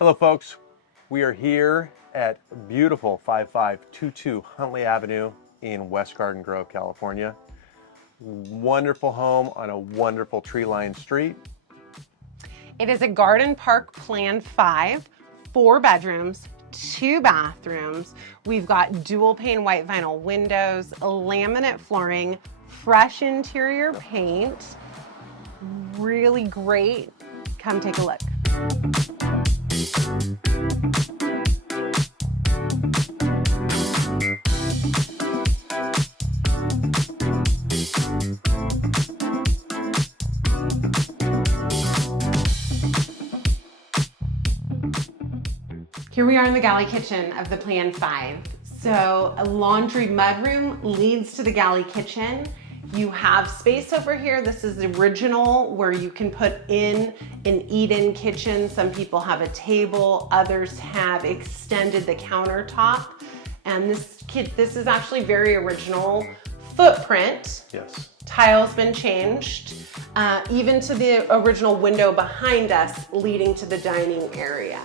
Hello folks, we are here at beautiful 5522 Huntley Avenue in West Garden Grove, California. Wonderful home on a wonderful tree-lined street. It is a Garden Park Plan 5, 4 bedrooms, 2 bathrooms. We've got dual pane white vinyl windows, laminate flooring, fresh interior paint. Really great. Come take a look. Here we are in the galley kitchen of the Plan 5. So a laundry mudroom leads to the galley kitchen. You have space over here. This is the original where you can put in an eat-in kitchen. Some people have a table, others have extended the countertop. And this is actually very original footprint. Yes. Tile's been changed, even to the original window behind us leading to the dining area.